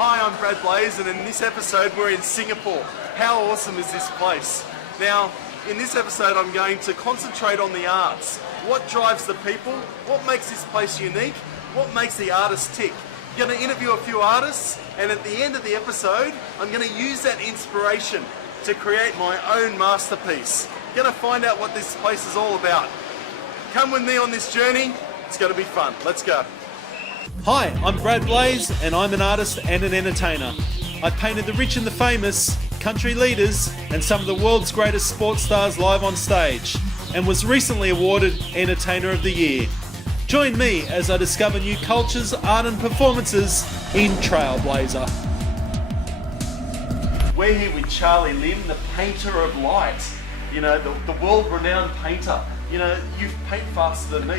Hi, I'm Trailblazer, and in this episode we're in Singapore. How awesome is this place? Now, in this episode I'm going to concentrate on the arts. What drives the people? What makes this place unique? What makes the artists tick? I'm going to interview a few artists, and at the end of the episode I'm going to use that inspiration to create my own masterpiece. I'm going to find out what this place is all about. Come with me on this journey. It's going to be fun. Let's go. Hi, I'm Brad Blaze, and I'm an artist and an entertainer. I painted the rich and the famous, country leaders, and some of the world's greatest sports stars live on stage, and was recently awarded Entertainer of the Year. Join me as I discover new cultures, art and performances in Trailblazer. We're here with Charlie Lim, the painter of light. You know, the world-renowned painter. You know, you paint faster than me.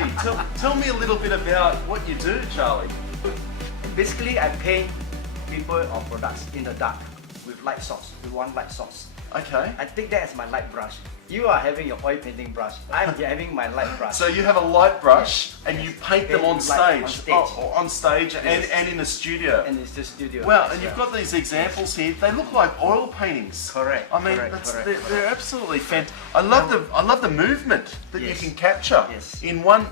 Tell me a little bit about what you do, Charlie. Basically, I paint people or products in the dark with light source, with one light source. Okay. I take that as my light brush. You are having your oil painting brush. I'm having my light brush. So you have a light brush and you paint them on stage. Oh, on stage yes. and in a studio. And it's the studio. Well, and you've got these examples here. They look like oil paintings. Correct. I mean, correct. they're absolutely fantastic. I love the movement that you can capture in one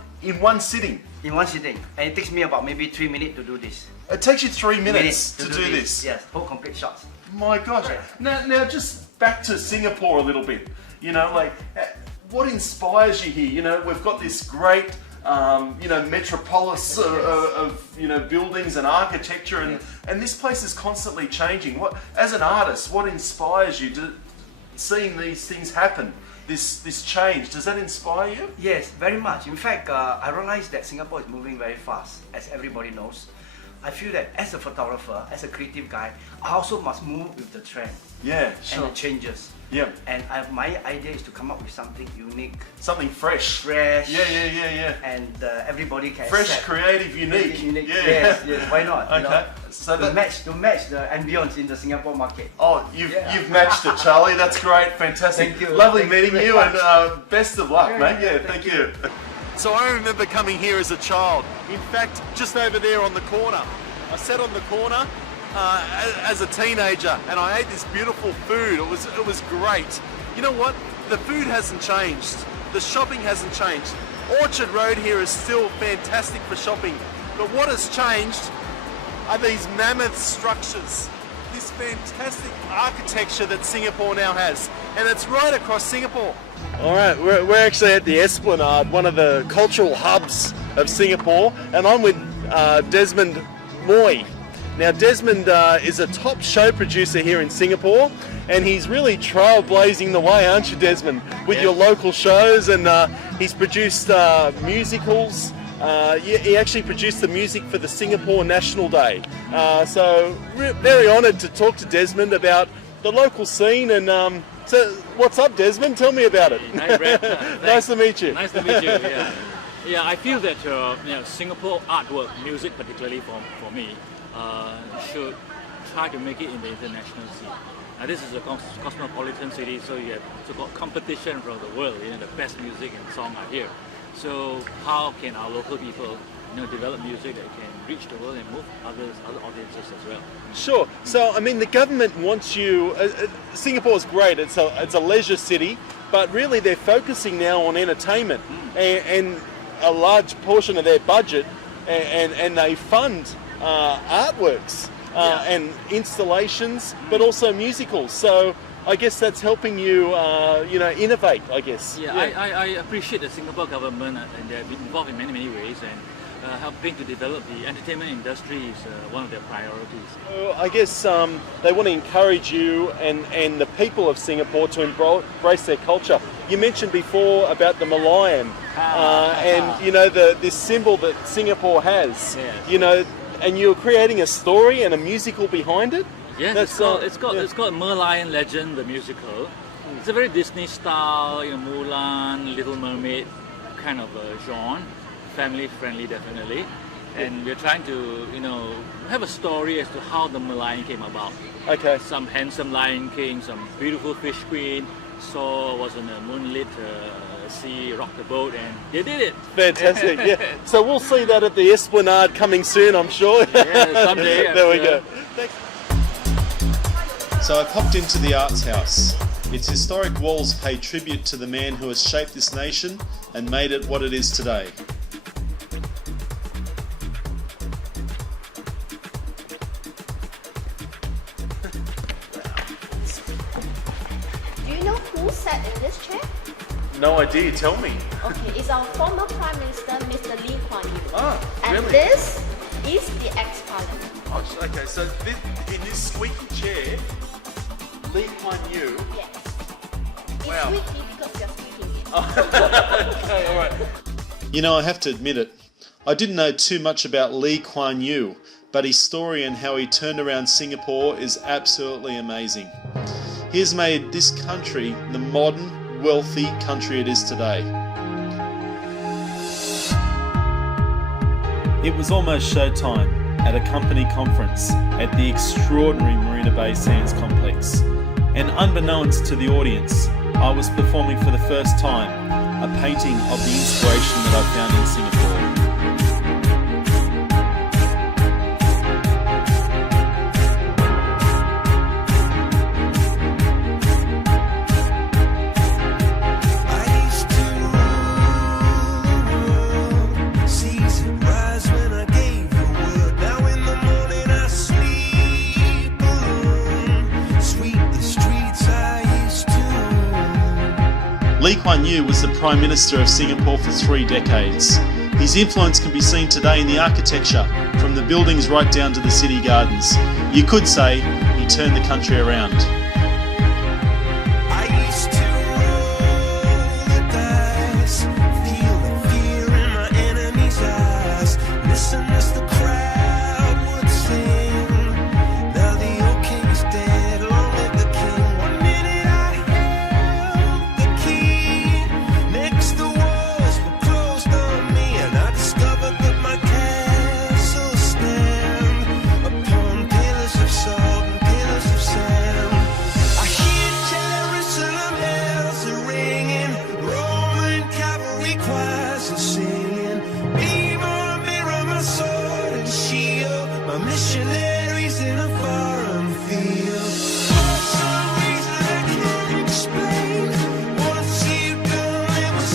sitting. In one sitting, and it takes me about maybe 3 minutes to do this. It takes you 3 minutes to do this. Yes, whole complete shots. My gosh. Now just back to Singapore a little bit. You know, like, what inspires you here? You know, we've got this great, metropolis of buildings and architecture, and this place is constantly changing. As an artist, what inspires you to seeing these things happen? This change, does that inspire you? Yes, very much. In fact, I realized that Singapore is moving very fast, as everybody knows. I feel that as a photographer, as a creative guy, I also must move with the trend. Yeah, sure. And the changes. Yeah. And my idea is to come up with something unique. Something fresh. Fresh. Yeah. And everybody can fresh, accept. creative, unique. Unique. Yeah. Yes, why not? Okay. You know, so to match the ambience in the Singapore market. Oh, you've matched it, Charlie. That's great, fantastic. Thank you. Lovely Thank meeting you, and best of luck, mate. Yeah, thank you. So I remember coming here as a child. In fact, just over there on the corner. I sat on the corner as a teenager, and I ate this beautiful food. It was great. You know what? The food hasn't changed. The shopping hasn't changed. Orchard Road here is still fantastic for shopping. But what has changed are these mammoth structures. This fantastic architecture that Singapore now has. And it's right across Singapore. All right, we're actually at the Esplanade, one of the cultural hubs of Singapore. And I'm with Desmond Moy. Now Desmond is a top show producer here in Singapore, and he's really trailblazing the way, aren't you, Desmond, with your local shows, and he's produced musicals. He actually produced the music for the Singapore National Day. So very honoured to talk to Desmond about the local scene, and so what's up, Desmond? Tell me about it. Hi, Brad. Nice to meet you. Nice to meet you, yeah. Yeah, I feel that Singapore artwork, music particularly for me, should try to make it in the international scene. This is a cosmopolitan city, so you have so-called competition from the world. The best music and song are here. So how can our local people, develop music that can reach the world and move other audiences as well? Sure. So I mean, the government wants you. Singapore's great. It's a leisure city, but really they're focusing now on entertainment, and a large portion of their budget, and they fund artworks and installations, but also musicals. So I guess that's helping you, innovate, I guess. Yeah. I appreciate the Singapore government, and they're involved in many ways, and helping to develop the entertainment industry is one of their priorities. I guess they want to encourage you and the people of Singapore to embrace their culture. You mentioned before about the Malayan, and this symbol that Singapore has. Yes. And you're creating a story and a musical behind it. Yes, it's called Merlion Legend, the musical. It's a very Disney style, Mulan, Little Mermaid kind of genre. Family friendly, definitely, and we're trying to, have a story as to how the Merlion came about. Okay. Some handsome Lion King, some beautiful fish queen, was in a moonlit the sea, rock the boat, and they did it. Fantastic, yeah. So we'll see that at the Esplanade coming soon, I'm sure. Yeah, someday. There we go. Thanks. So I popped into the Arts House. Its historic walls pay tribute to the man who has shaped this nation and made it what it is today. Do you know who sat in this chair? No idea, tell me. Okay, it's our former Prime Minister, Mr. Lee Kuan Yew. Ah, And really? this is the ex-parliament. Oh, okay, so in this squeaky chair, Lee Kuan Yew. Yes. It's Wow. squeaky because you're squeaking it. Okay, all right. You know, I have to admit it, I didn't know too much about Lee Kuan Yew, but his story and how he turned around Singapore is absolutely amazing. He has made this country the modern, wealthy country it is today. It was almost showtime at a company conference at the extraordinary Marina Bay Sands complex, and unbeknownst to the audience, I was performing for the first time a painting of the inspiration that I found in Singapore. Lee Kuan Yew was the Prime Minister of Singapore for 3 decades. His influence can be seen today in the architecture, from the buildings right down to the city gardens. You could say he turned the country around. Missionaries in a foreign field. For some reason I can't explain. Once you gone, it was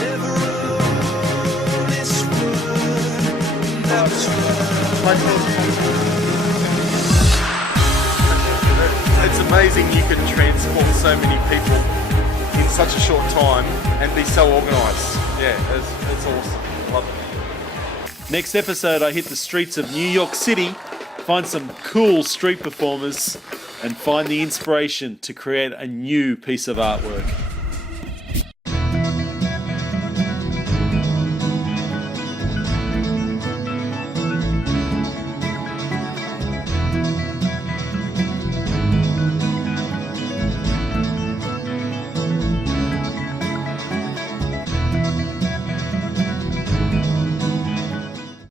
never alone. This world, that was It's amazing you can transport so many people in such a short time and be so organised. Yeah, it's awesome. Love it. Next episode, I hit the streets of New York City, find some cool street performers, and find the inspiration to create a new piece of artwork.